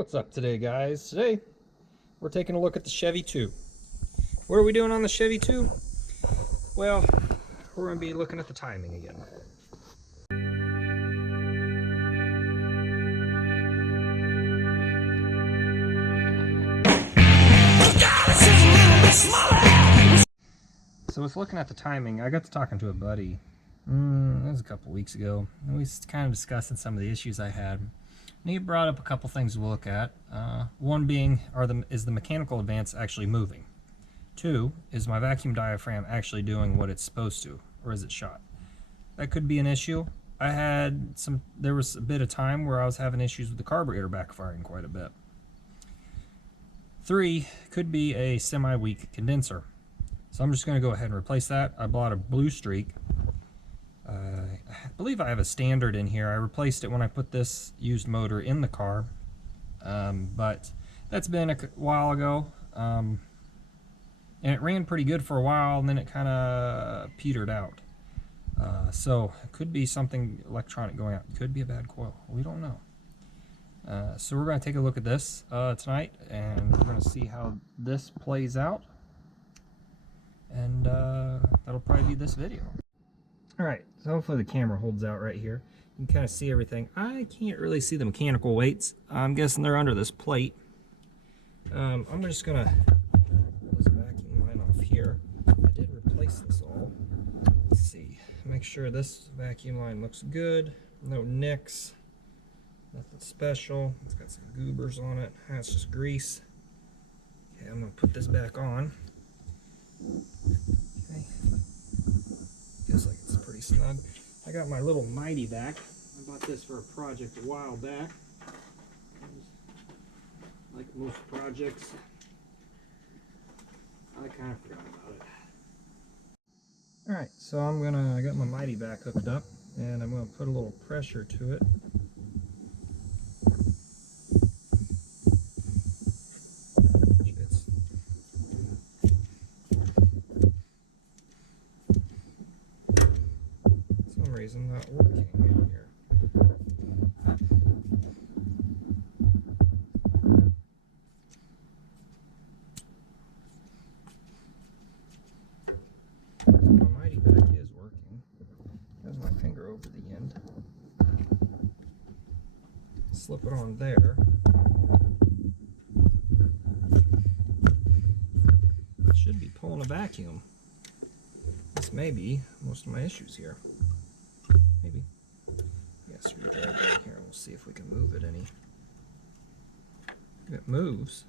What's up today, guys? Today we're taking a look at the Chevy 2. What are we doing on the Chevy 2? Well, we're going to be looking at the timing again. So with looking at the timing, I got to talking to a buddy, it was a couple weeks ago, and we was kind of discussing some of the issues I had. And he brought up a couple things to look at. One being, is the mechanical advance actually moving? Two, is my vacuum diaphragm actually doing what it's supposed to, or is it shot? That could be an issue. There was a bit of time where I was having issues with the carburetor backfiring quite a bit. Three, could be a semi-weak condenser. So I'm just going to go ahead and replace that. I bought a Blue Streak. I believe I have a standard in here. I replaced it when I put this used motor in the car, but that's been a while ago, and it ran pretty good for a while, and then it kind of petered out. So it could be something electronic going out. It could be a bad coil. We don't know. So we're going to take a look at this tonight, and we're going to see how this plays out, and that'll probably be this video. Alright, so hopefully the camera holds out right here. You can kind of see everything. I can't really see the mechanical weights. I'm guessing they're under this plate. I'm just going to pull this vacuum line off here. I did replace this all. Let's see. Make sure this vacuum line looks good. No nicks. Nothing special. It's got some goobers on it. That's just grease. Okay, I'm going to put this back on. Okay. Feels like it's pretty snug. I got my little Mighty back. I bought this for a project a while back. Like most projects, I kind of forgot about it. Alright, so I got my Mighty back hooked up, and I'm gonna put a little pressure to it. Reason not working here. So my Mighty back is working. There's my finger over the end. Slip it on there. It should be pulling a vacuum. This may be most of my issues here. Maybe. Yeah, screwdriver right here. We'll see if we can move it any. If it moves.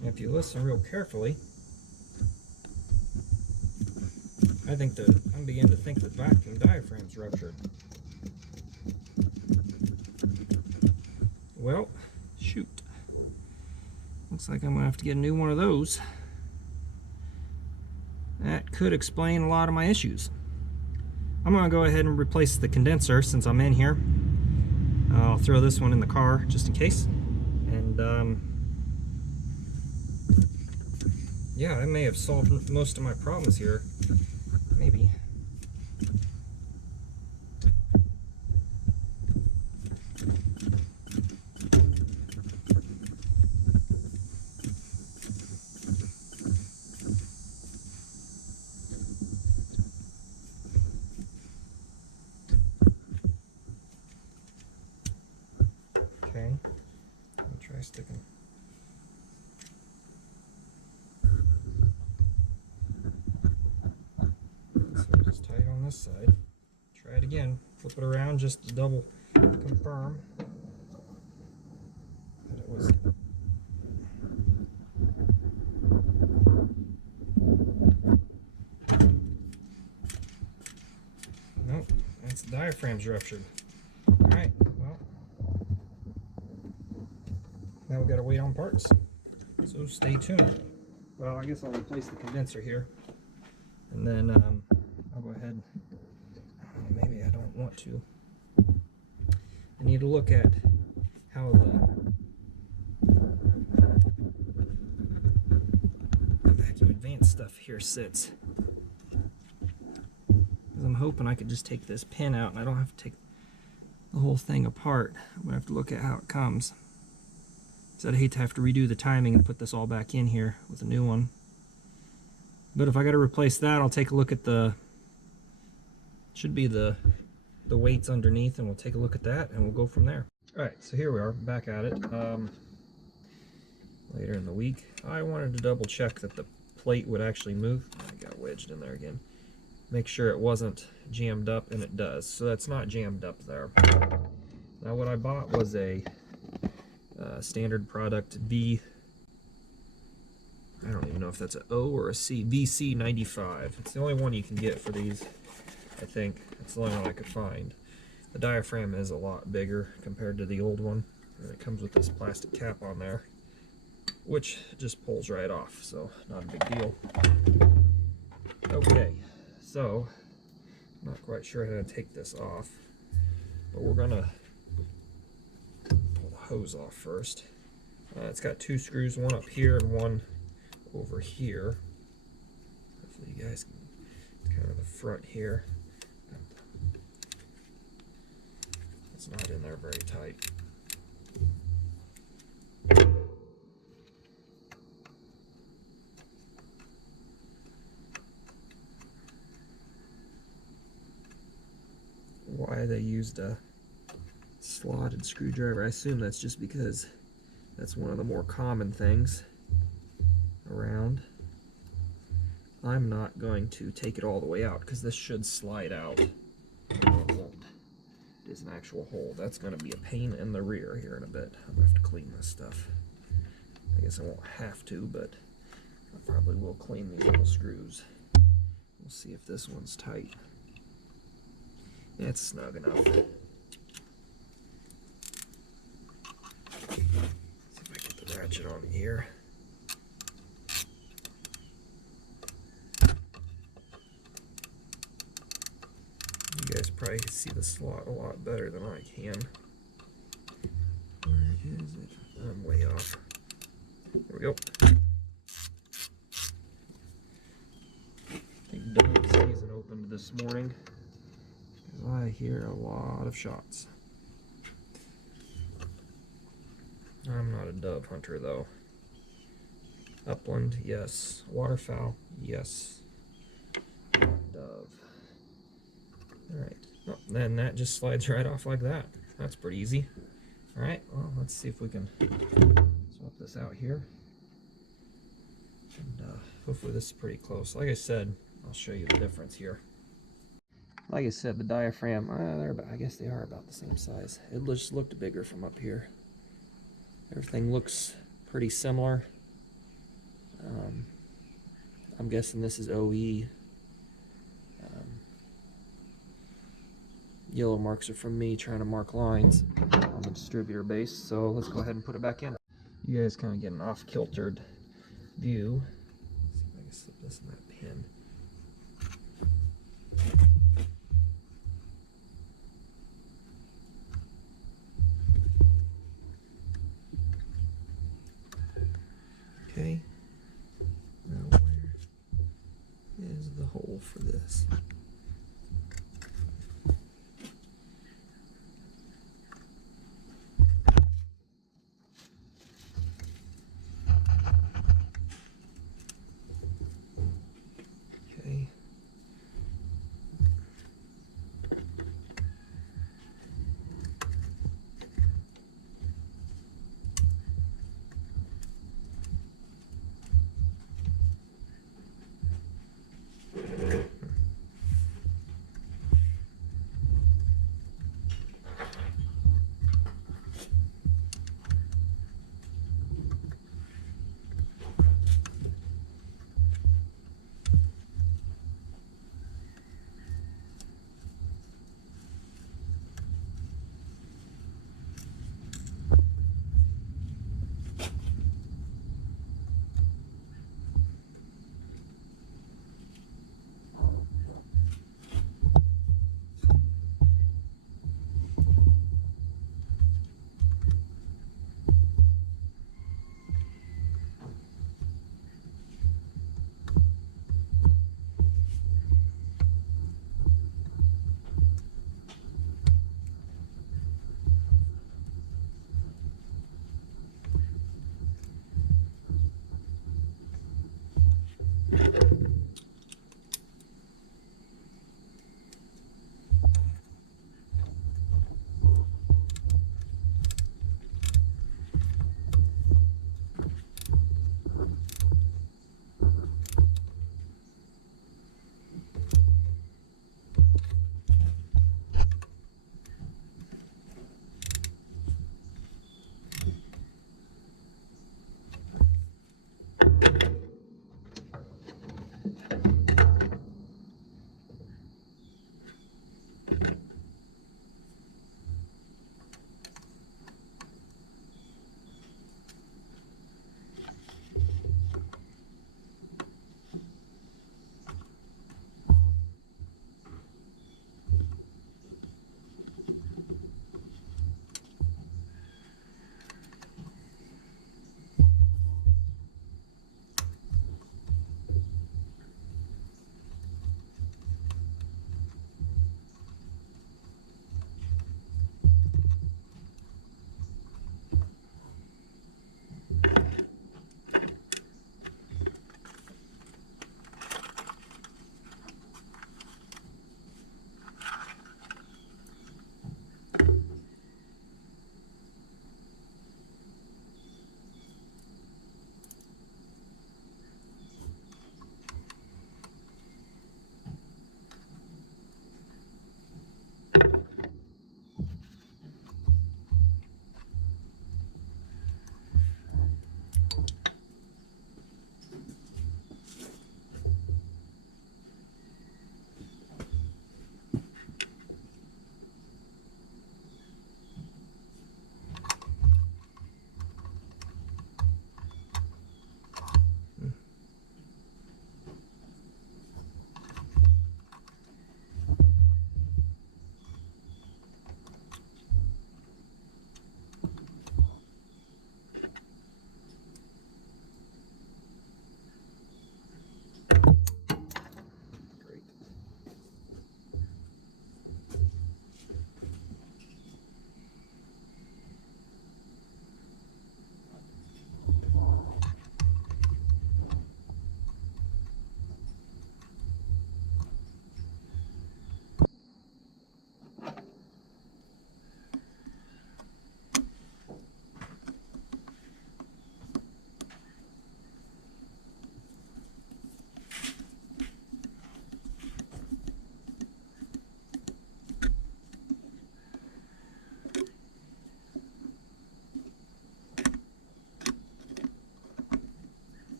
And if you listen real carefully, I'm beginning to think the vacuum diaphragm's ruptured. Well, shoot. Looks like I'm going to have to get a new one of those. That could explain a lot of my issues. I'm going to go ahead and replace the condenser since I'm in here. I'll throw this one in the car just in case. And yeah, I may have solved most of my problems here. Maybe. Okay, let me try sticking. So just tight on this side. Try it again. Flip it around just to double confirm that it was. Nope, that's the diaphragm's ruptured. Alright, well. Now we've got to wait on parts, so stay tuned. Well, I guess I'll replace the condenser here, and then I'll go ahead. Maybe I don't want to. I need to look at how the advanced stuff here sits. Because I'm hoping I could just take this pin out and I don't have to take the whole thing apart. I'm going to have to look at how it comes. So I'd hate to have to redo the timing and put this all back in here with a new one. But if I got to replace that, I'll take a look at the, should be the weights underneath, and we'll take a look at that and we'll go from there. Alright, so here we are, back at it. Later in the week. I wanted to double check that the plate would actually move. I got wedged in there again. Make sure it wasn't jammed up, and it does. So that's not jammed up there. Now what I bought was a standard product B, I don't even know if that's an O or a C, VC95. It's the only one you can get for these, I think. It's the only one I could find. The diaphragm is a lot bigger compared to the old one, and it comes with this plastic cap on there, which just pulls right off, so not a big deal. Okay, so I'm not quite sure how to take this off, but we're gonna pull the hose off first. It's got two screws, one up here and one over here. Hopefully you guys can, it's kind of the front here. It's not in there very tight. Why they used a slotted screwdriver, I assume that's just because that's one of the more common things around. I'm not going to take it all the way out because this should slide out. No, it won't. It is an actual hole. That's going to be a pain in the rear here in a bit. I'm going to have to clean this stuff. I guess I won't have to, but I probably will clean these little screws. We'll see if this one's tight. It's snug enough. See if I get the ratchet on here. You guys probably can see the slot a lot better than I can. Where is it? I'm way off. There we go. I think dove season opened this morning. I hear a lot of shots. I'm not a dove hunter though. Upland, yes. Waterfowl, yes. Not dove. Alright, oh, then that just slides right off like that. That's pretty easy. Alright, well, let's see if we can swap this out here. And hopefully this is pretty close. Like I said, I'll show you the difference here. Like I said, the diaphragm, I guess they are about the same size. It just looked bigger from up here. Everything looks pretty similar. I'm guessing this is OE. Yellow marks are from me trying to mark lines on the distributor base, so let's go ahead and put it back in. You guys kind of get an off-kiltered view. Let's see if I can slip this in that pin. Okay, now where is the hole for this? Okay.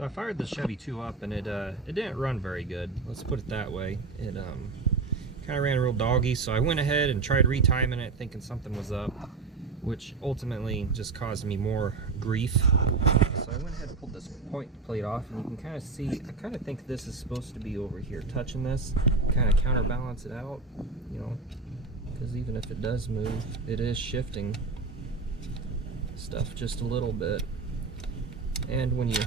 So I fired the Chevy 2 up and it didn't run very good. Let's put it that way. It kind of ran real doggy, so I went ahead and tried retiming it thinking something was up, which ultimately just caused me more grief. So I went ahead and pulled this point plate off, and you can kind of see, I kind of think this is supposed to be over here touching this, kind of counterbalance it out, you know, because even if it does move, it is shifting stuff just a little bit. And when you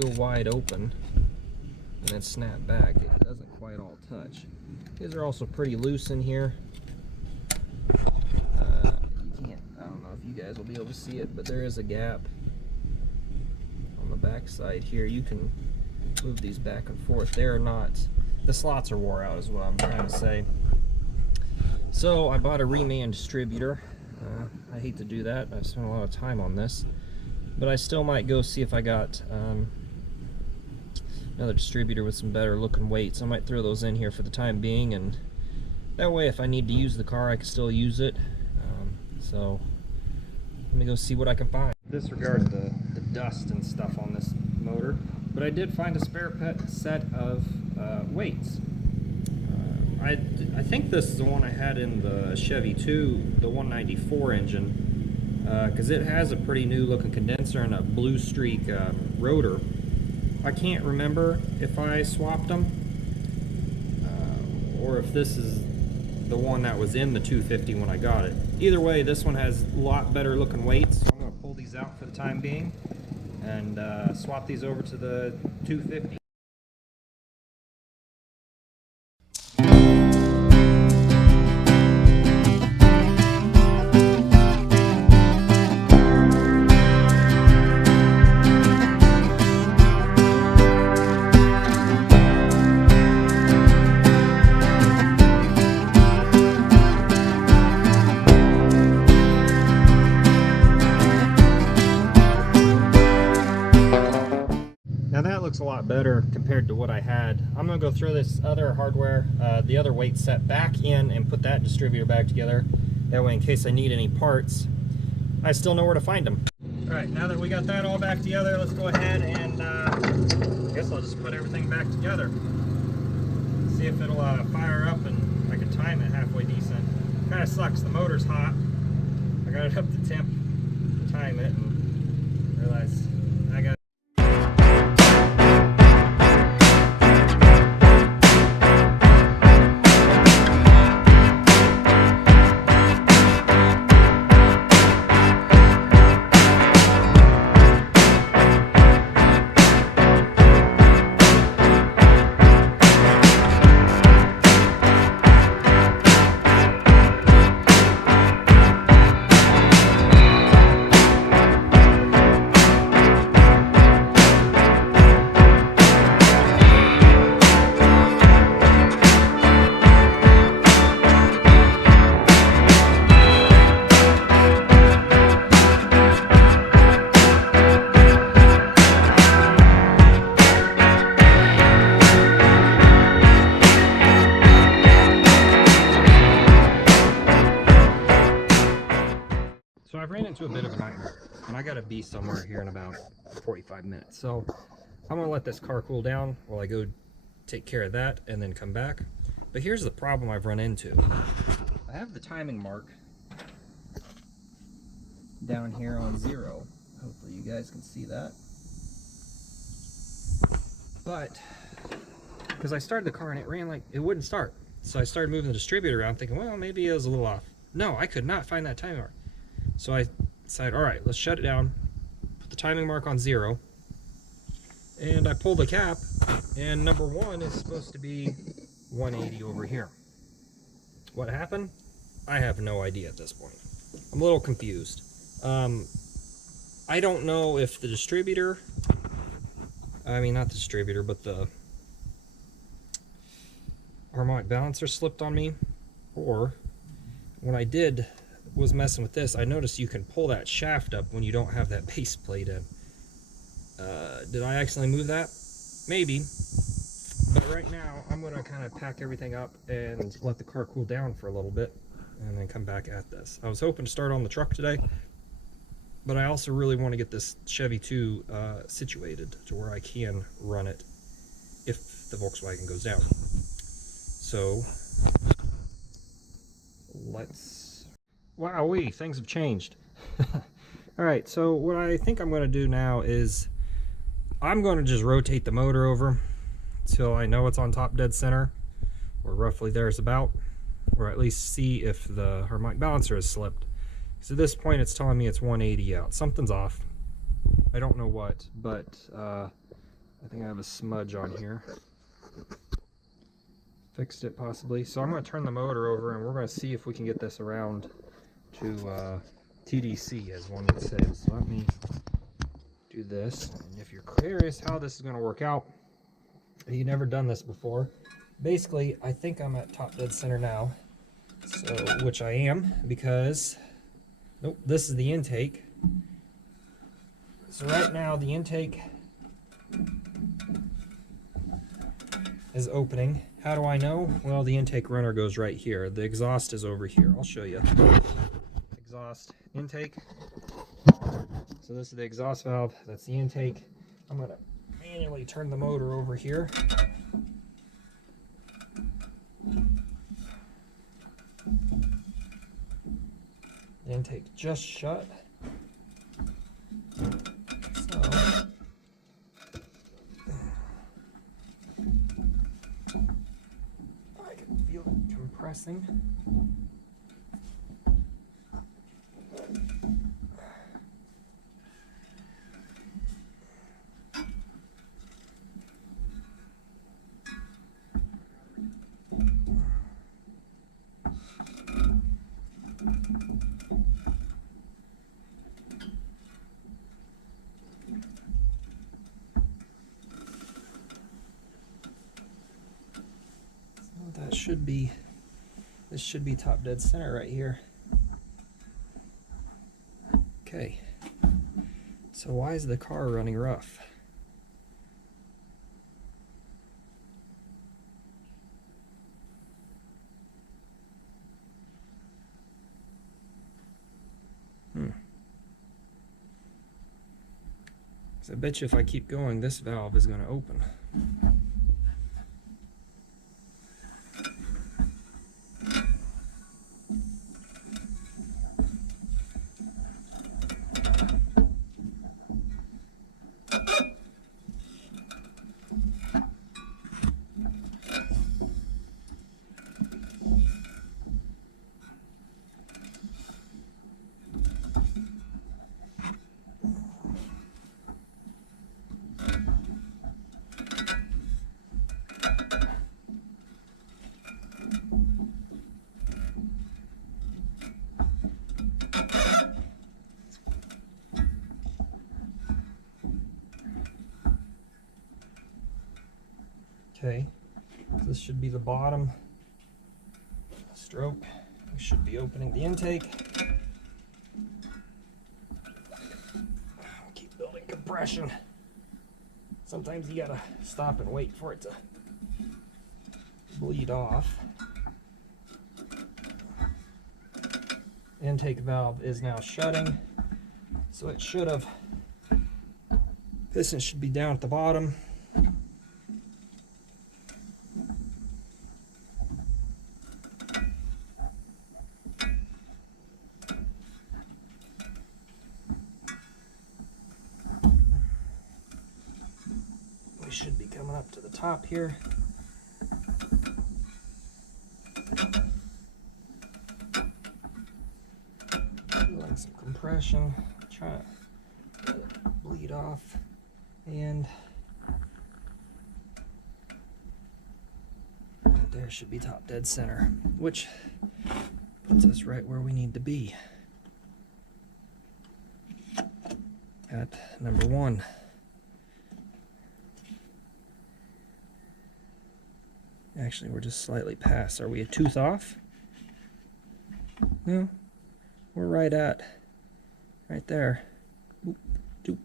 go wide open and then snap back, it doesn't quite all touch. These are also pretty loose in here. You can't, I don't know if you guys will be able to see it, but there is a gap on the back side here. You can move these back and forth. They're not, the slots are wore out is what I'm trying to say. So I bought a reman distributor. I hate to do that. I've spent a lot of time on this, but I still might go see if I got another distributor with some better looking weights. I might throw those in here for the time being, and that way if I need to use the car I can still use it. So let me go see what I can find. Disregard the dust and stuff on this motor, but I did find a spare set of weights. I think this is the one I had in the Chevy 2, the 194 engine, because it has a pretty new looking condenser and a blue streak rotor. I can't remember if I swapped them or if this is the one that was in the 250 when I got it. Either way, this one has a lot better looking weights, so I'm going to pull these out for the time being and swap these over to the 250. Looks a lot better compared to what I had. I'm gonna go throw this other hardware, the other weight set back in and put that distributor back together. That way, in case I need any parts, I still know where to find them. All right, now that we got that all back together, let's go ahead and I guess I'll just put everything back together. See if it'll fire up and I can time it halfway decent. Kind of sucks, the motor's hot. I got it up to temp to time it and realize I got I've ran into a bit of a nightmare, and I gotta be somewhere here in about 45 minutes. So I'm gonna let this car cool down while I go take care of that and then come back. But here's the problem I've run into. I have the timing mark down here on 0. Hopefully you guys can see that. But because I started the car and it ran like it wouldn't start. So I started moving the distributor around thinking, well, maybe it was a little off. No, I could not find that timing mark. So I decided, all right, let's shut it down, put the timing mark on 0, and I pull the cap, and number 1 is supposed to be 180 over here. What happened? I have no idea at this point. I'm a little confused. I don't know if the distributor, I mean not the distributor, but the harmonic balancer slipped on me, or when I was messing with this, I noticed you can pull that shaft up when you don't have that base plate in. Did I accidentally move that? Maybe. But right now, I'm going to kind of pack everything up and let the car cool down for a little bit and then come back at this. I was hoping to start on the truck today, but I also really want to get this Chevy 2 situated to where I can run it if the Volkswagen goes down. So let's... Wowee, things have changed. Alright, so what I think I'm going to do now is I'm going to just rotate the motor over till I know it's on top dead center, or roughly there's about, or at least see if the harmonic balancer has slipped. So at this point it's telling me it's 180 out. Something's off. I don't know what, but I think I have a smudge on here. Fixed it possibly. So I'm going to turn the motor over and we're going to see if we can get this around to TDC, as one would say. So let me do this. And if you're curious how this is going to work out, if you've never done this before, basically I think I'm at top dead center now. So, which I am, because nope, this is the intake. So right now the intake is opening. How do I know? Well, the intake runner goes right here. The exhaust is over here. I'll show you. Exhaust, intake. So this is the exhaust valve. That's the intake. I'm going to manually turn the motor over here. The intake just shut. So I can feel it compressing. That should be, this should be top dead center right here. Okay, so why is the car running rough? So I bet you if I keep going, this valve is going to open. Okay, so this should be the bottom stroke. We should be opening the intake. Keep building compression. Sometimes you gotta stop and wait for it to bleed off. Intake valve is now shutting, so it should have, piston should be down at the bottom. Should be coming up to the top here. Feeling some compression, trying to bleed off, and right there should be top dead center, which puts us right where we need to be at number 1. Actually, we're just slightly past. Are we a tooth off? No, we're right there. Boop, doop.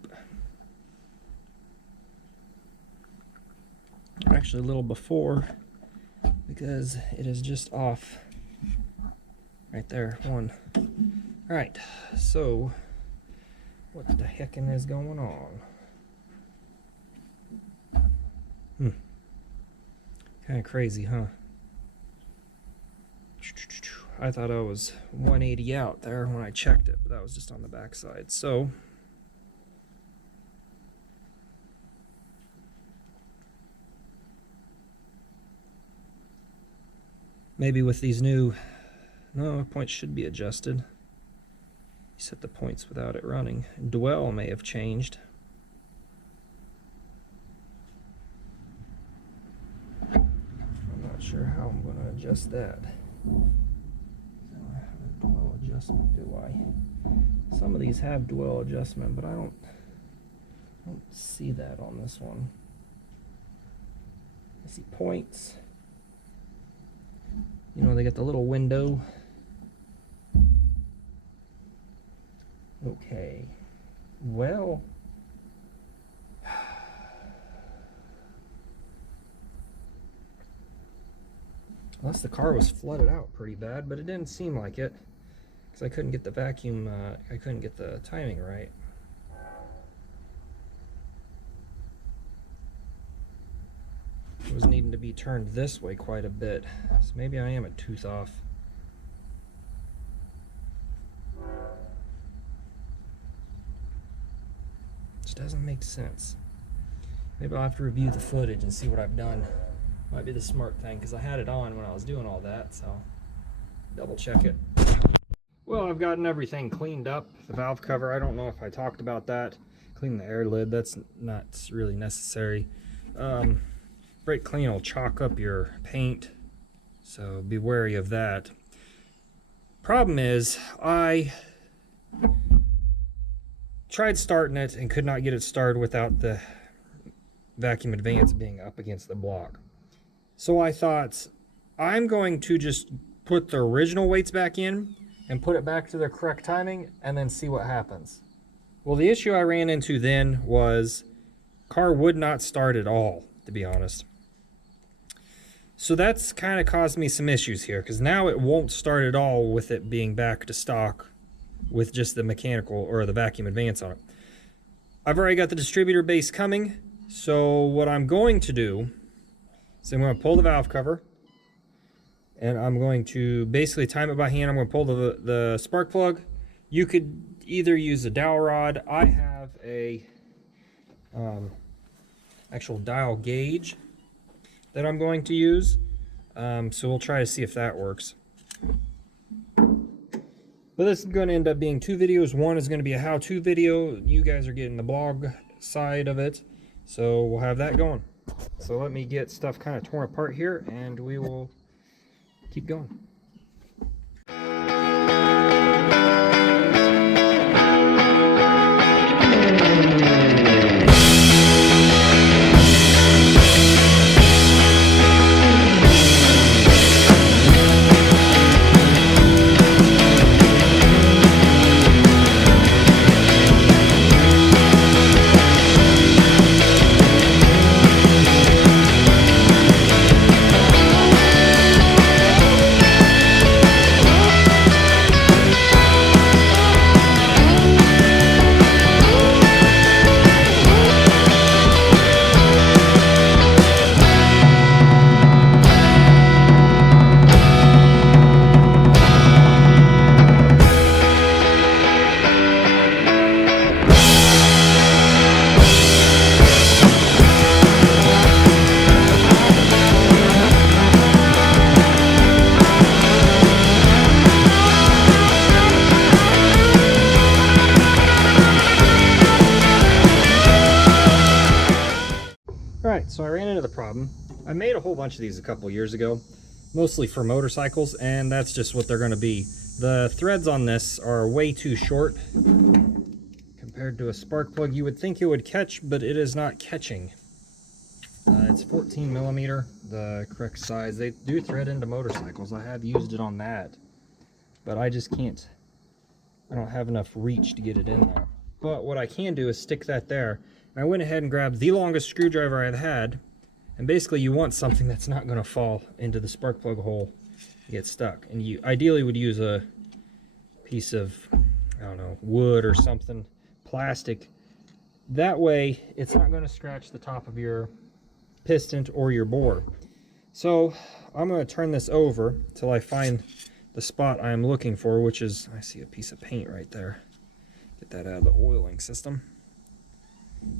Actually, a little before, because it is just off. Right there, 1. All right, so What the heckin' is going on? Kind of crazy, huh? I thought I was 180 out there when I checked it, but that was just on the backside. So maybe with these new, no, points should be adjusted. You set the points without it running. Dwell may have changed. I'm not sure how I'm going to adjust that. I don't have a dwell adjustment, do I? Some of these have dwell adjustment, but I don't see that on this one. I see points. You know, they got the little window. Okay. Well, unless the car was flooded out pretty bad, but it didn't seem like it because I couldn't get the vacuum, I couldn't get the timing right. It was needing to be turned this way quite a bit, so maybe I am a tooth off. Which doesn't make sense. Maybe I'll have to review the footage and see what I've done. Might be the smart thing, because I had it on when I was doing all that, so double check it. Well, I've gotten everything cleaned up. The valve cover, I don't know if I talked about that. Clean the air lid, that's not really necessary. Brake clean will chalk up your paint, so be wary of that. Problem is, I tried starting it and could not get it started without the vacuum advance being up against the block. So I thought, I'm going to just put the original weights back in and put it back to the correct timing and then see what happens. Well, the issue I ran into then was car would not start at all, to be honest. So that's kind of caused me some issues here, because now it won't start at all with it being back to stock with just the mechanical or the vacuum advance on it. I've already got the distributor base coming, so what I'm going to do is I'm going to pull the valve cover and I'm going to basically time it by hand. I'm going to pull the spark plug. You could either use a dowel rod. I have a actual dial gauge that I'm going to use, so we'll try to see if that works. But this is going to end up being two videos. One is going to be a how-to video. You guys are getting the blog side of it, so we'll have that going. So let me get stuff kind of torn apart here and we will keep going. Alright, so I ran into the problem. I made a whole bunch of these a couple years ago, mostly for motorcycles, and that's just what they're going to be. The threads on this are way too short compared to a spark plug. You would think it would catch, but it is not catching. It's 14 millimeter, the correct size. They do thread into motorcycles. I have used it on that, but I just can't. I don't have enough reach to get it in there. But what I can do is stick that there. I went ahead and grabbed the longest screwdriver I've had, and basically you want something that's not going to fall into the spark plug hole and get stuck. And you ideally would use a piece of, I don't know, wood or something, plastic. That way it's not going to scratch the top of your piston or your bore. So I'm going to turn this over till I find the spot I'm looking for, which is, I see a piece of paint right there. Get that out of the oiling system.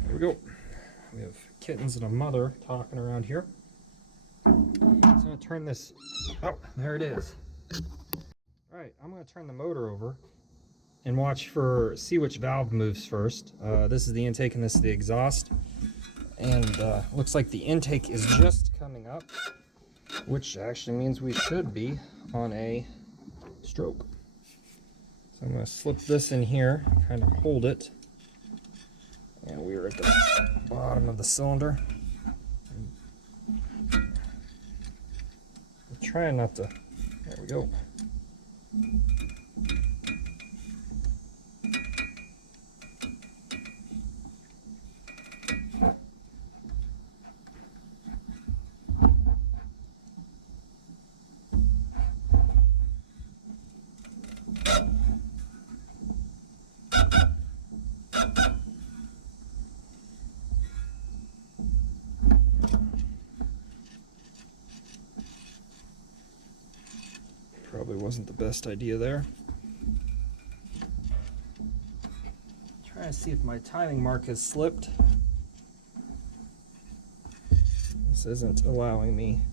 There we go. We have kittens and a mother talking around here. So I'm going to turn this, oh, there it is. All right, I'm going to turn the motor over and see which valve moves first. This is the intake and this is the exhaust. And looks like the intake is just coming up, which actually means we should be on a stroke. So I'm going to slip this in here, kind of hold it. And we are at the bottom of the cylinder. I'm trying not to, there we go. Probably wasn't the best idea there. Trying to see if my timing mark has slipped. This isn't allowing me.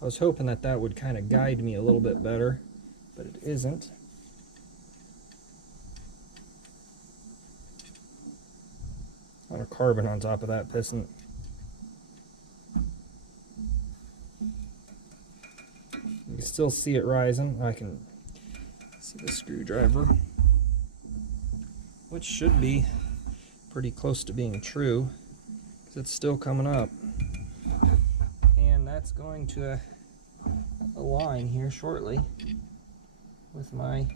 I was hoping that that would kind of guide me a little bit better, but it isn't. A lot of carbon on top of that piston. You can still see it rising. I can see the screwdriver, which should be pretty close to being true because it's still coming up. And that's going to align here shortly with my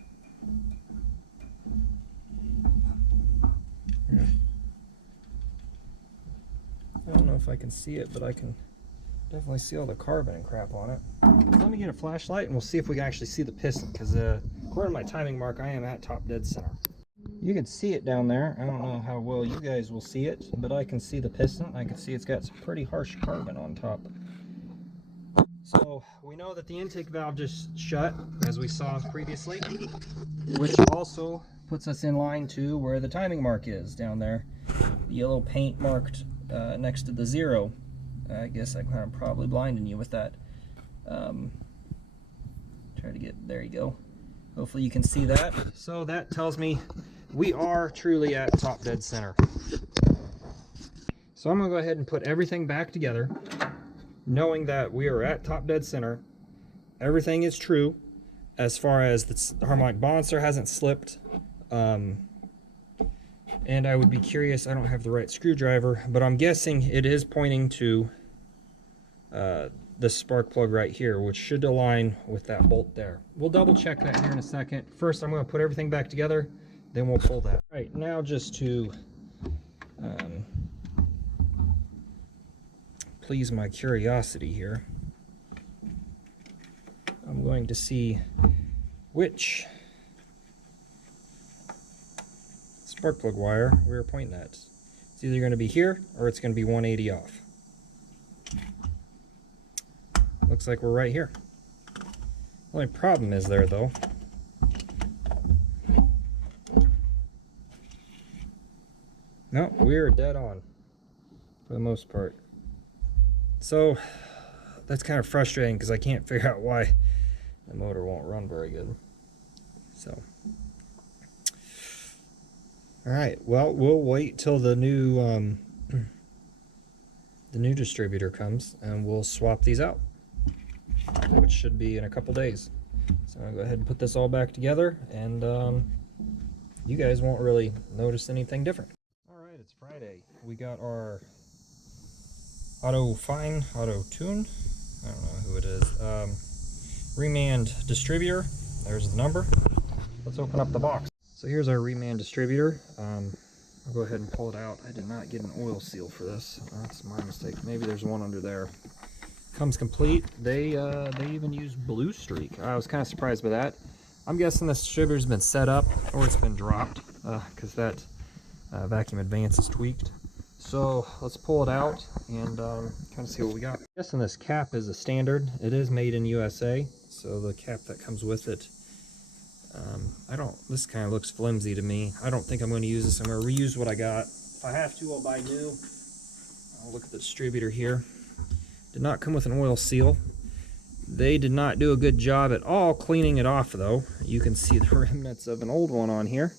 I don't know if I can see it, but I can definitely see all the carbon and crap on it. Let me get a flashlight and we'll see if we can actually see the piston, because according to my timing mark, I am at top dead center. You can see it down there. I don't know how well you guys will see it, but I can see the piston. I can see it's got some pretty harsh carbon on top. So we know that the intake valve just shut, as we saw previously, which also puts us in line to where the timing mark is down there. The yellow paint marked next to the 0. I guess I'm kind of probably blinding you with that. Try to get, there you go. Hopefully you can see that. So that tells me we are truly at top dead center. So I'm gonna go ahead and put everything back together, knowing that we are at top dead center. Everything is true as far as the harmonic balancer hasn't slipped. And I would be curious, I don't have the right screwdriver, but I'm guessing it is pointing to the spark plug right here, which should align with that bolt there. We'll double check that here in a second. First, I'm going to put everything back together, then we'll pull that. All right, now just to please my curiosity here, I'm going to see which spark plug wire we're pointing at. It's either going to be here or it's going to be 180 off. Looks like we're right here. The only problem is there though. No, we're dead on for the most part. So that's kind of frustrating because I can't figure out why the motor won't run very good. So all right, well, we'll wait till the new distributor comes and we'll swap these out, which should be in a couple days. So I'll go ahead and put this all back together, and you guys won't really notice anything different. All right, it's Friday. We got our auto tune. I don't know who it is. Remand distributor. There's the number. Let's open up the box. So here's our remand distributor. I'll go ahead and pull it out. I did not get an oil seal for this. That's my mistake. Maybe there's one under there. Comes complete. They even use Blue Streak. I was kind of surprised by that. I'm guessing this distributor's been set up or it's been dropped, because that Vacuum Advance is tweaked. So let's pull it out and kind of see what we got. Guessing this cap is a standard. It is made in USA, so the cap that comes with it, this kind of looks flimsy to me. I don't think I'm going to use this. I'm going to reuse what I got. If I have to, I'll buy new. I'll look at the distributor here. Did not come with an oil seal. They did not do a good job at all cleaning it off, though. You can see the remnants of an old one on here.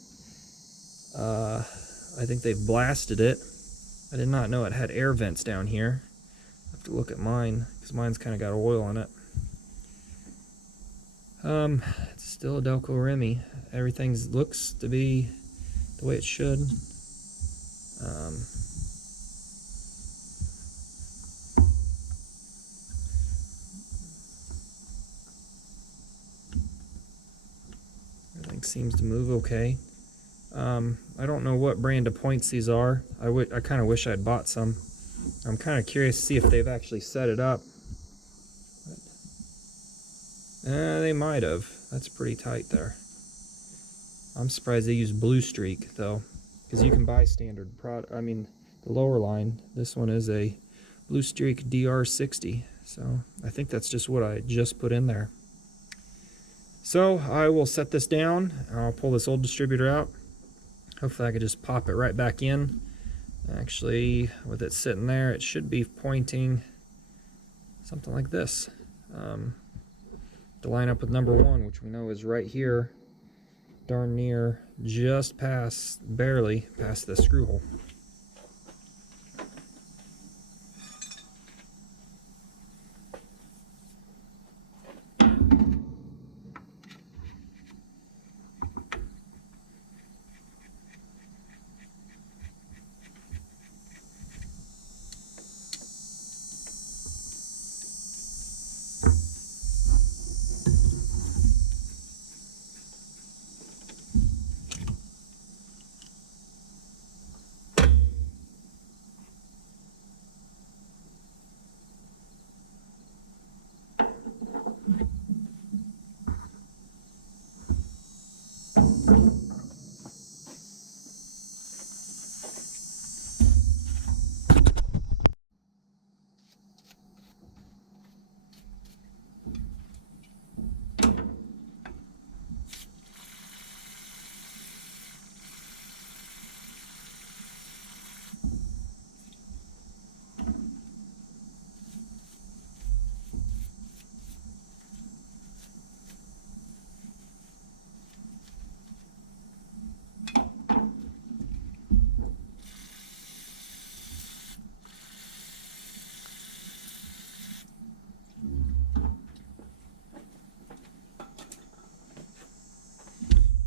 I think they've blasted it. I did not know it had air vents down here. I have to look at mine, because mine's kind of got oil in it. It's still a Delco Remy. Everything looks to be the way it should. Everything seems to move okay. I don't know what brand of points these are. I kind of wish I'd bought some. I'm kind of curious to see if they've actually set it up. They might have. That's pretty tight there. I'm surprised they use Blue Streak though, because you can buy standard product. I mean, the lower line. This one is a Blue Streak DR60. So I think that's just what I just put in there. So I will set this down. I'll pull this old distributor out. Hopefully I could just pop it right back in. Actually, with it sitting there, it should be pointing something like this. To line up with number 1, which we know is right here, darn near, just past, barely past the screw hole.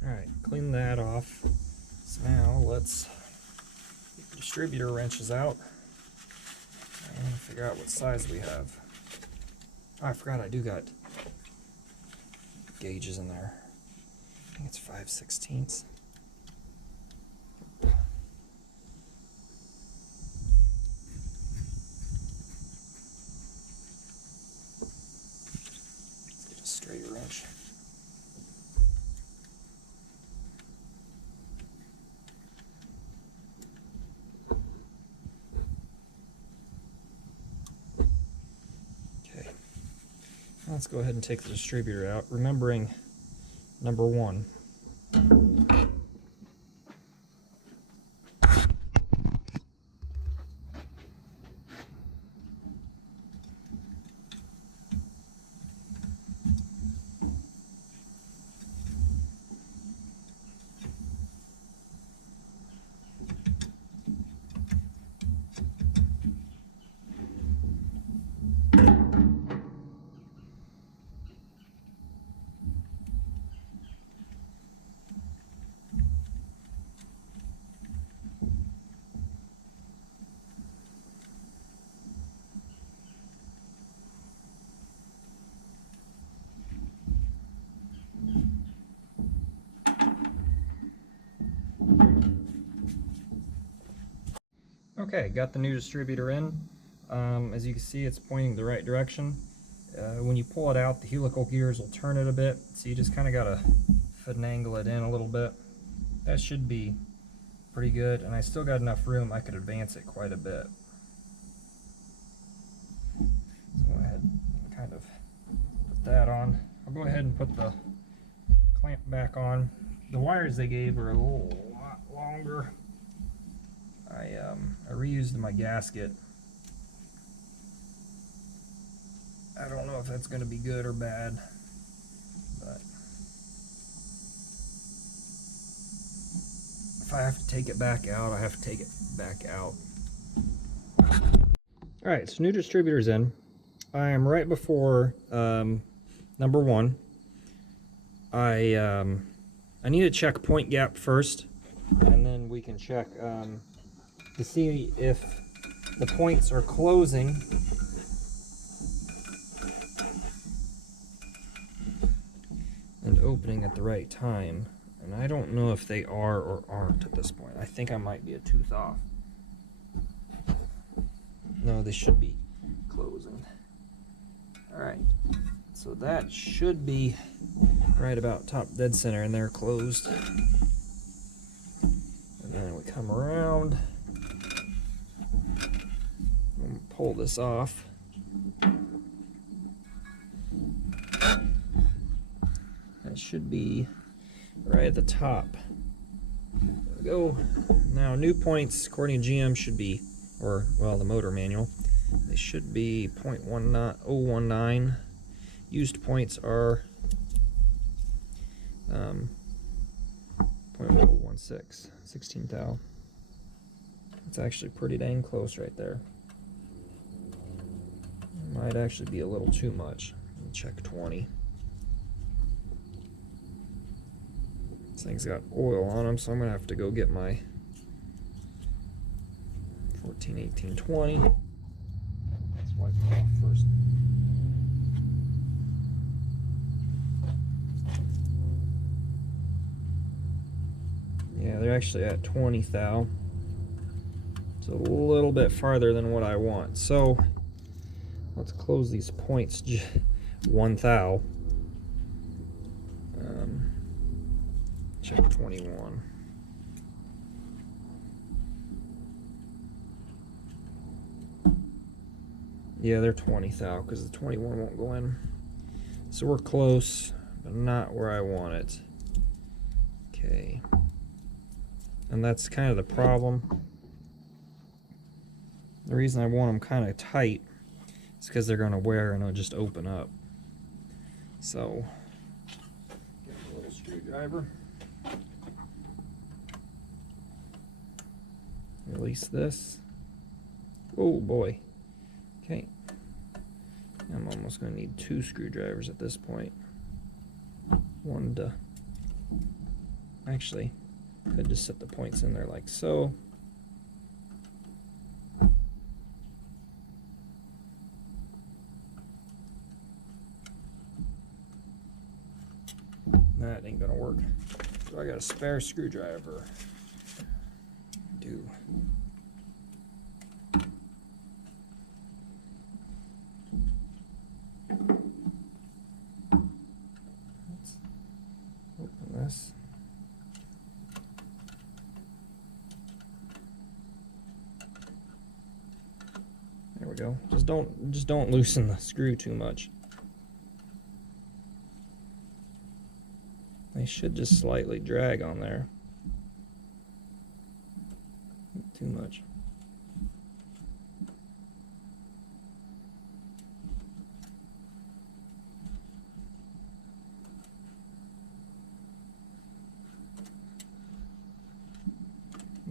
Alright, clean that off. So now let's get the distributor wrenches out and figure out what size we have. Oh, I forgot I do got gauges in there. I think it's 5/16. Let's get a straight wrench. Let's go ahead and take the distributor out, remembering number 1. Okay, got the new distributor in. As you can see, it's pointing the right direction. When you pull it out, the helical gears will turn it a bit, so you just kind of got to finagle it in a little bit. That should be pretty good, and I still got enough room I could advance it quite a bit. So go ahead and kind of put that on. I'll go ahead and put the clamp back on. The wires they gave are a lot longer. I reused my gasket. I don't know if that's going to be good or bad, but if I have to take it back out, I have to take it back out. Alright, so new distributor's in. I am right before number 1. I need to check point gap first, and then we can check to see if the points are closing and opening at the right time. And I don't know if they are or aren't at this point. I think I might be a tooth off. No, they should be closing. Alright, so that should be right about top dead center, and they're closed. And then we come around and pull this off. That should be right at the top. There we go. Now new points according to GM should be, or well, the motor manual, they should be 0.019. Used points are 0.016, 16 thou. It's actually pretty dang close right there. Might actually be a little too much. Let me check 20. This thing's got oil on them, so I'm gonna have to go get my 14, 18, 20. Let's wipe it off first. Yeah, they're actually at 20 thou. It's a little bit farther than what I want. So let's close these points 1 thou. Check 21. Yeah, they're 20 thou because the 21 won't go in. So we're close, but not where I want it. Okay. And that's kind of the problem. The reason I want them kind of tight is because they're going to wear and it'll just open up. So, get a little screwdriver. Release this. Oh boy. Okay. I'm almost going to need 2 screwdrivers at this point. One to... Actually, could just set the points in there like so. That ain't gonna work. So I got a spare screwdriver. Let's open this. There we go. Just don't loosen the screw too much. They should just slightly drag on there. Not too much.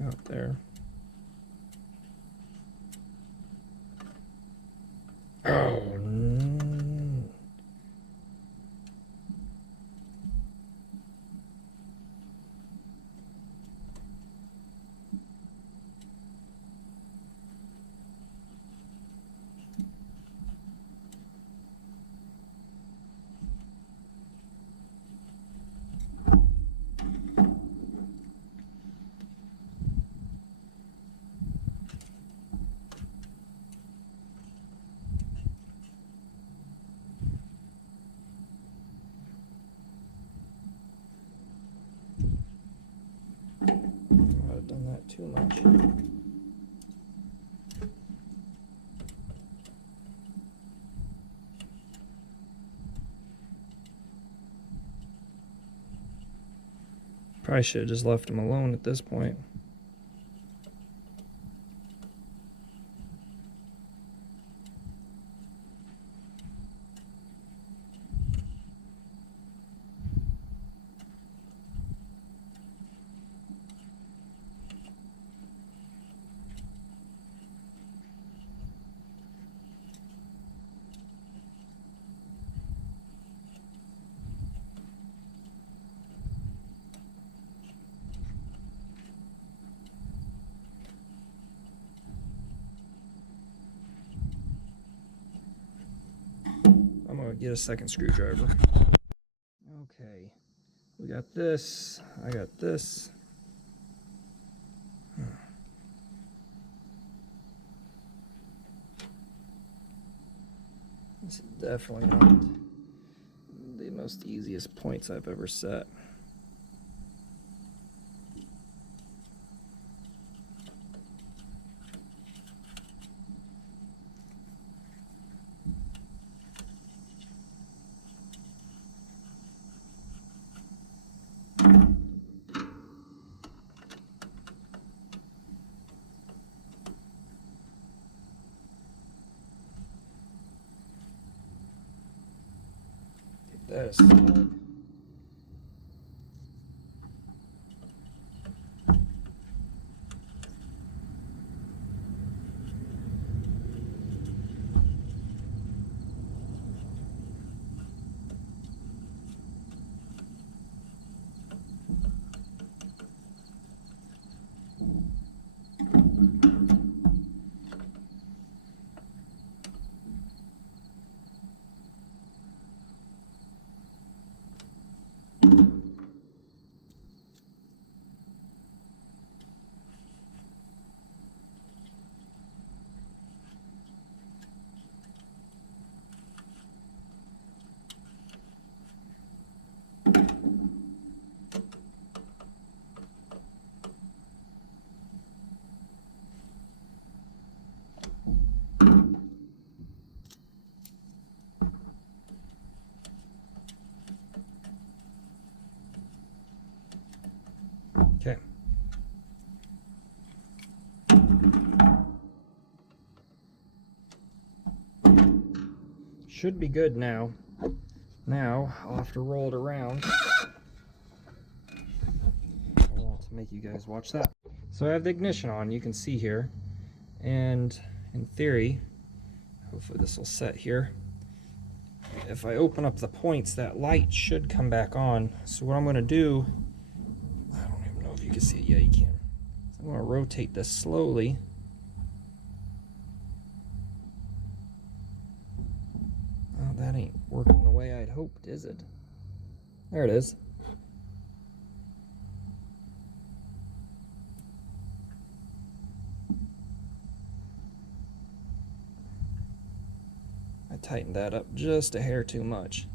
Out there. Oh no. done that too much. Probably should have just left him alone at this point. I'm gonna get a second screwdriver. Okay, we got this, I got this. This is definitely not the most easiest points I've ever set. That is snug. Okay. Should be good now. Now I'll have to roll it around. I want to make you guys watch that. So I have the ignition on, you can see here. And in theory, hopefully this will set here. If I open up the points, that light should come back on. So what I'm going to do, I don't even know if you can see it. Yeah, you can. So I'm going to rotate this slowly. Oh, that ain't working the way I'd hoped, is it? There it is. I tightened that up just a hair too much.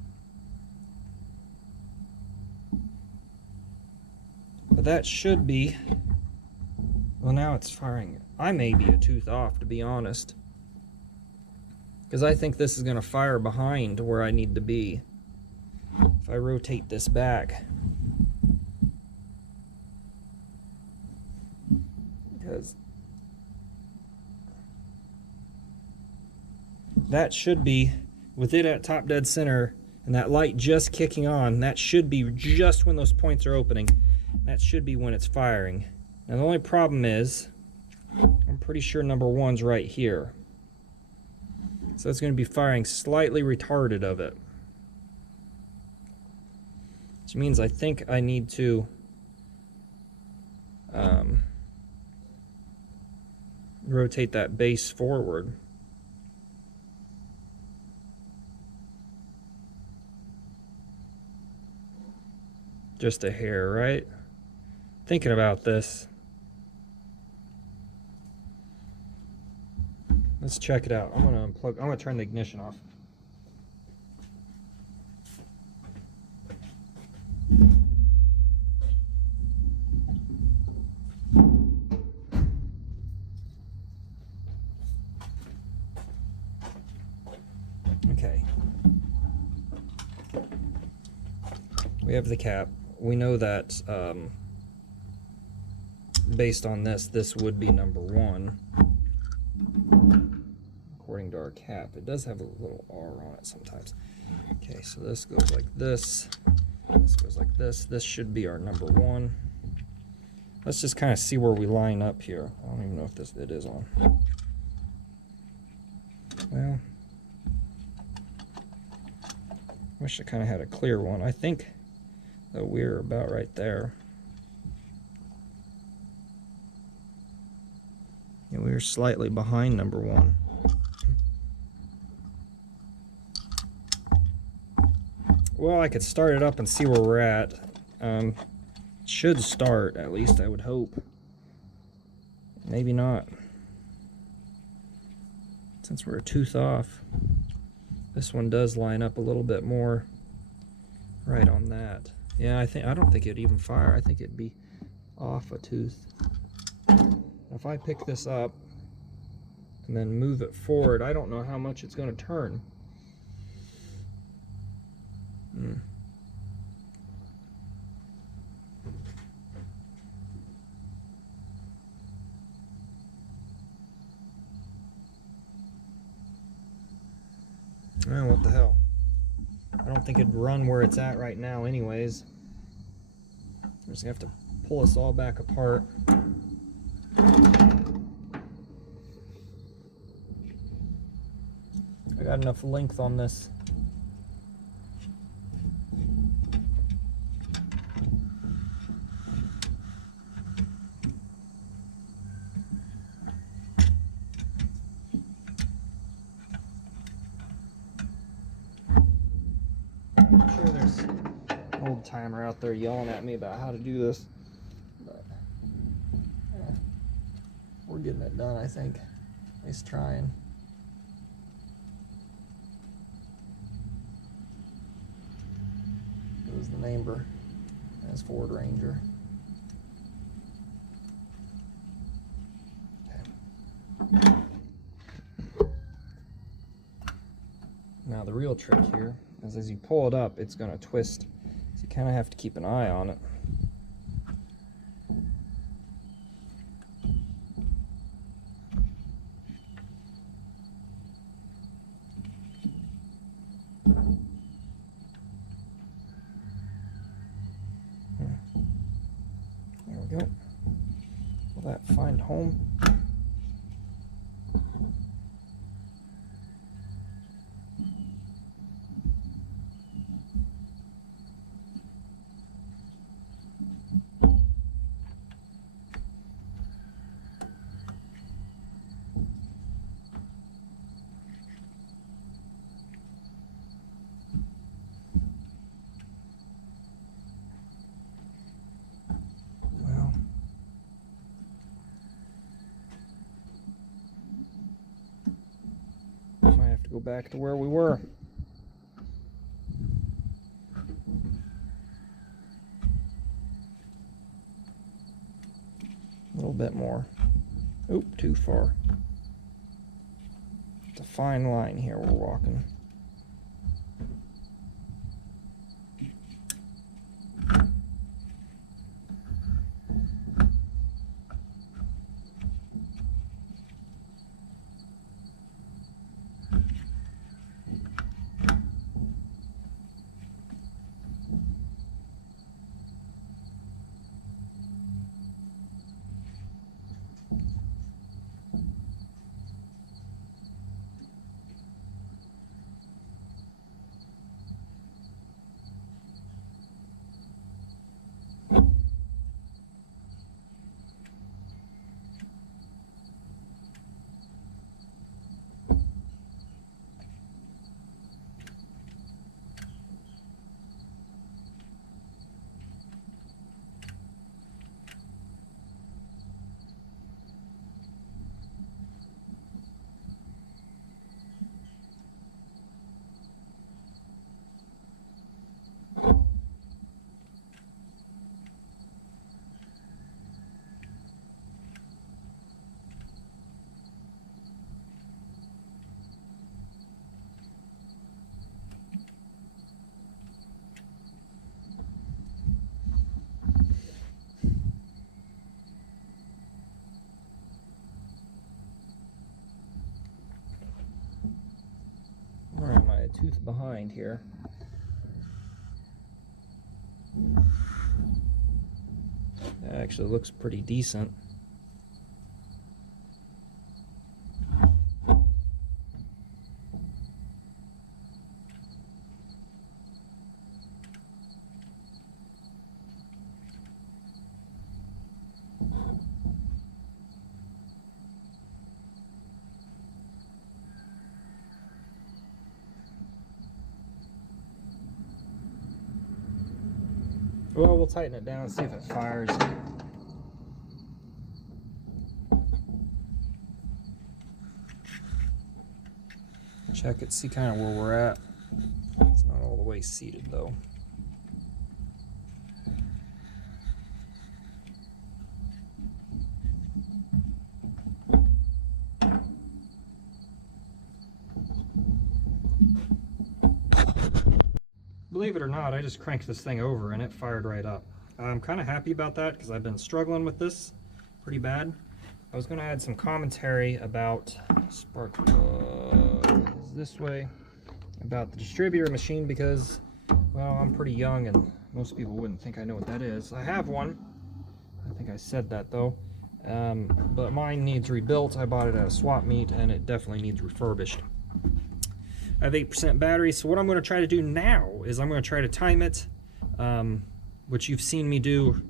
But that should be, well, now it's firing. I may be a tooth off, to be honest, because I think this is going to fire behind where I need to be. If I rotate this back, because that should be, with it at top dead center and that light just kicking on, that should be just when those points are opening. That should be when it's firing. Now the only problem is, I'm pretty sure number one's right here. So it's going to be firing slightly retarded of it. Which means I think I need to rotate that base forward. Just a hair, right? Thinking about this. Let's check it out. I'm gonna unplug. I'm gonna turn the ignition off. We have the cap. We know that based on this would be number 1. According to our cap. It does have a little R on it sometimes. Okay, so this goes like this. This goes like this. This should be our number 1. Let's just kind of see where we line up here. I don't even know if it is on. Well, wish I kind of had a clear one. I think that we're about right there. Yeah, we were slightly behind number 1. Well, I could start it up and see where we're at. Should start, at least I would hope. Maybe not. Since we're a tooth off. This one does line up a little bit more right on that. Yeah, I don't think it'd even fire. I think it'd be off a tooth. If I pick this up and then move it forward, I don't know how much it's going to turn. Well, what the hell? I don't think it'd run where it's at right now anyways. I'm just going to have to pull this all back apart. I got enough length on this. I'm sure there's an old timer out there yelling at me about how to do this, but we're getting it done, I think. At least trying. There's the neighbor. That's Ford Ranger. Okay. Now the real trick here is as you pull it up, it's going to twist. So you kind of have to keep an eye on it. There we go. Will that find home? Go back to where we were. A little bit more. Oop, too far. It's a fine line here we're walking. tooth behind here. That actually looks pretty decent. Well, we'll tighten it down and see if it fires. Check it, see kind of where we're at. It's not all the way seated though. Believe it or not, I just cranked this thing over and it fired right up. I'm kind of happy about that because I've been struggling with this pretty bad. I was going to add some commentary about spark plug this way, about the distributor machine because, well, I'm pretty young and most people wouldn't think I know what that is. I have one. I think I said that though. But mine needs rebuilt. I bought it at a swap meet and it definitely needs refurbished. I have 8% battery, so what I'm going to try to do now is I'm going to try to time it, which you've seen me do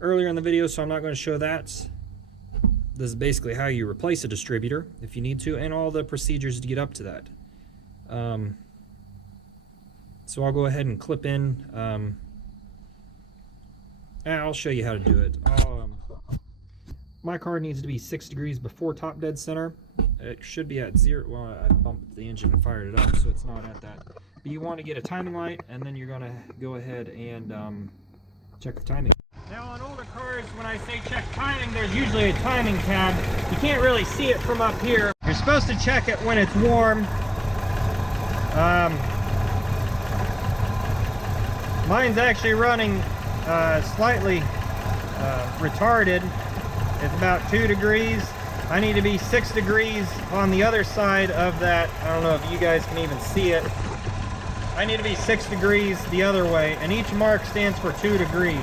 earlier in the video, so I'm not going to show that. This is basically how you replace a distributor if you need to, and all the procedures to get up to that. So I'll go ahead and clip in. I'll show you how to do it. My car needs to be 6 degrees before top dead center. It should be at 0. Well, I bumped the engine and fired it up, so it's not at that. But you want to get a timing light, and then you're going to go ahead and check the timing. Now on older cars, when I say check timing, there's usually a timing tab. You can't really see it from up here. You're supposed to check it when it's warm. Mine's actually running slightly retarded. It's about 2 degrees. I need to be 6 degrees on the other side of that. I don't know if you guys can even see it. I need to be 6 degrees the other way, and each mark stands for 2 degrees.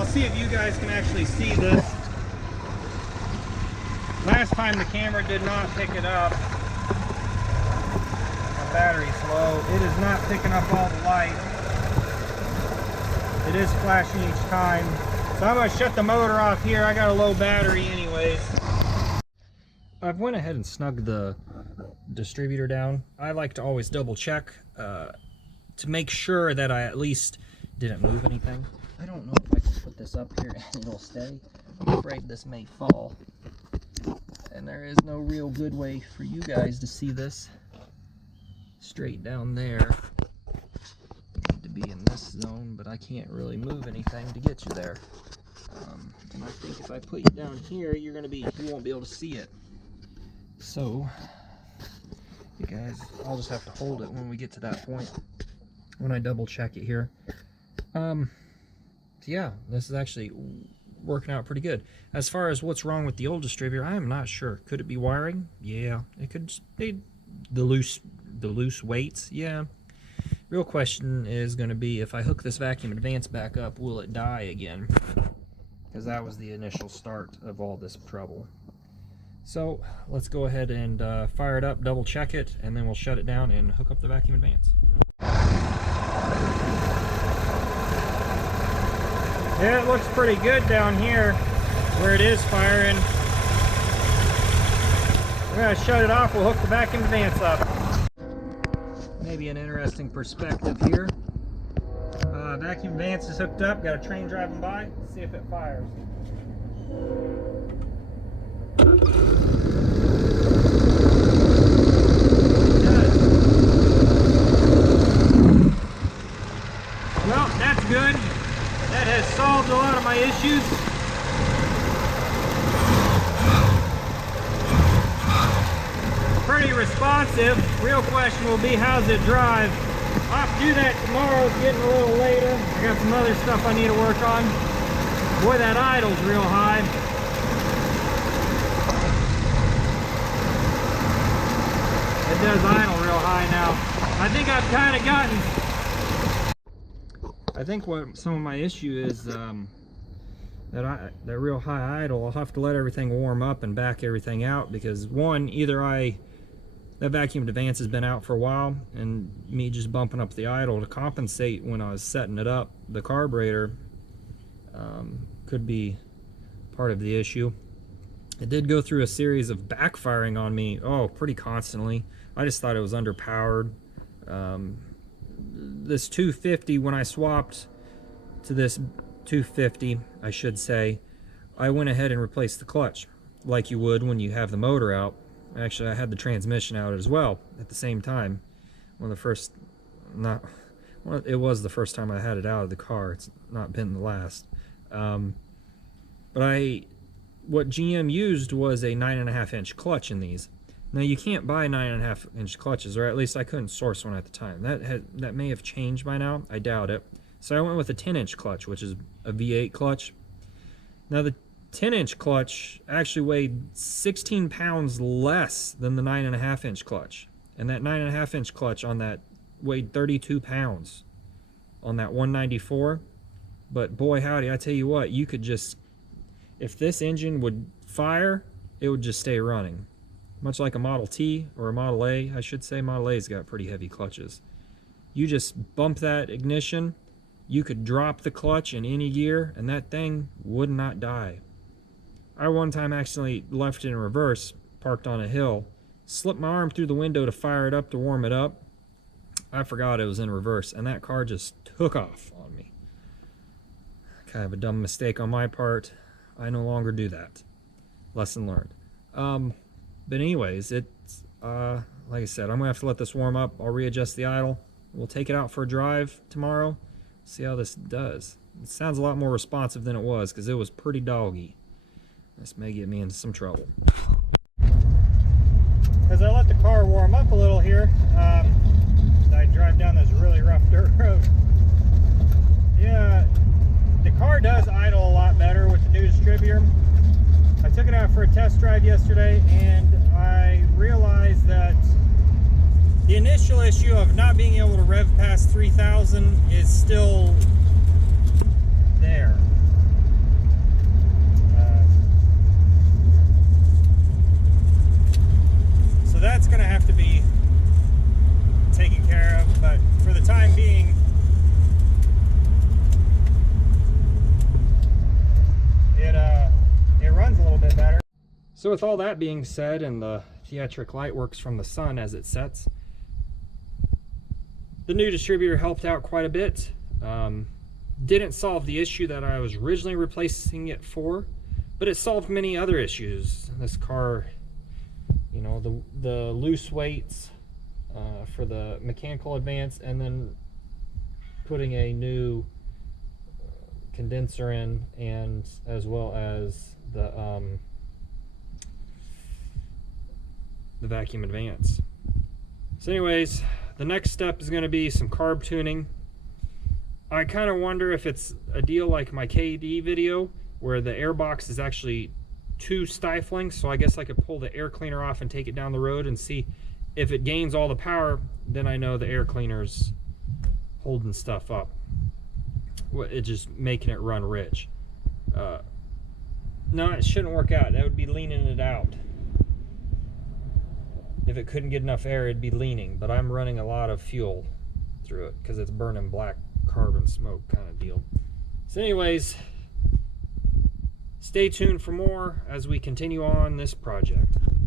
I'll see if you guys can actually see this. Last time the camera did not pick it up. My battery's low. It is not picking up all the light. It is flashing each time. So I'm going to shut the motor off here. I got a low battery anyways. I've went ahead and snugged the distributor down. I like to always double check to make sure that I at least didn't move anything. I don't know if I can put this up here and it'll stay. I'm afraid this may fall. And there is no real good way for you guys to see this. Straight down there. I need to be in this zone, but I can't really move anything to get you there. And I think if I put you down here, you won't be able to see it. So, you guys, I'll just have to hold it when we get to that point. When I double check it here. Yeah, this is actually working out pretty good. As far as what's wrong with the old distributor, I am not sure. Could it be wiring? Yeah. It could be the loose weights. Yeah. Real question is going to be, if I hook this vacuum advance back up, will it die again? Because that was the initial start of all this trouble. So let's go ahead and fire it up, double check it, and then we'll shut it down and hook up the vacuum advance. Yeah, it looks pretty good down here where it is firing. We're going to shut it off, we'll hook the vacuum advance up. Maybe an interesting perspective here. Vacuum advance is hooked up, got a train driving by, let's see if it fires. Good. Well, that's good. That has solved a lot of my issues. Pretty responsive. Real question will be, how's it drive? I'll have to do that tomorrow. It's getting a little later. I got some other stuff I need to work on. Boy, that idle's real high. It does idle real high now. I think I've kind of gotten... I think what some of my issue is that real high idle. I'll have to let everything warm up and back everything out, because one, either that vacuum advance has been out for a while, and me just bumping up the idle to compensate when I was setting it up, the carburetor could be part of the issue. It did go through a series of backfiring on me, pretty constantly. I just thought it was underpowered. This 250, when I swapped to this 250, I should say, I went ahead and replaced the clutch like you would when you have the motor out. Actually, I had the transmission out as well at the same time. It was the first time I had it out of the car. It's not been the last. What GM used was a 9.5-inch clutch in these. Now, you can't buy 9.5-inch clutches, or at least I couldn't source one at the time. That may have changed by now. I doubt it. So I went with a 10-inch clutch, which is a V8 clutch. Now, the 10-inch clutch actually weighed 16 pounds less than the 9.5-inch clutch. And that 9.5-inch clutch on that weighed 32 pounds on that 194. But boy, howdy, I tell you what, you could just... If this engine would fire, it would just stay running. Much like a Model T, or a Model A, I should say. Model A's got pretty heavy clutches. You just bump that ignition, you could drop the clutch in any gear, and that thing would not die. I one time accidentally left it in reverse, parked on a hill, slipped my arm through the window to fire it up to warm it up. I forgot it was in reverse, and that car just took off on me. Kind of a dumb mistake on my part. I no longer do that. Lesson learned. But anyways, it's like I said, I'm gonna have to let this warm up. I'll readjust the idle. We'll take it out for a drive tomorrow. See how this does. It sounds a lot more responsive than it was, because it was pretty doggy. This may get me into some trouble. As I let the car warm up a little here, I drive down this really rough dirt road. Yeah, the car does idle a lot better with the new distributor. I took it out for a test drive yesterday, and I realized that the initial issue of not being able to rev past 3,000 is still there. So that's going to have to be taken care of, but for the time being, it runs a little bit better. So with all that being said, and the theatric light works from the sun as it sets, the new distributor helped out quite a bit. Didn't solve the issue that I was originally replacing it for, but it solved many other issues. This car, you know, the loose weights for the mechanical advance, and then putting a new condenser in, and as well as the vacuum advance. So anyways, the next step is going to be some carb tuning. I kind of wonder if it's a deal like my KD video where the air box is actually too stifling, so I guess I could pull the air cleaner off and take it down the road and see if it gains all the power. Then I know the air cleaner's holding stuff up. It's just making it run rich. No, it shouldn't work out. That would be leaning it out. If it couldn't get enough air, it'd be leaning, but I'm running a lot of fuel through it because it's burning black carbon smoke kind of deal. So anyways, stay tuned for more as we continue on this project.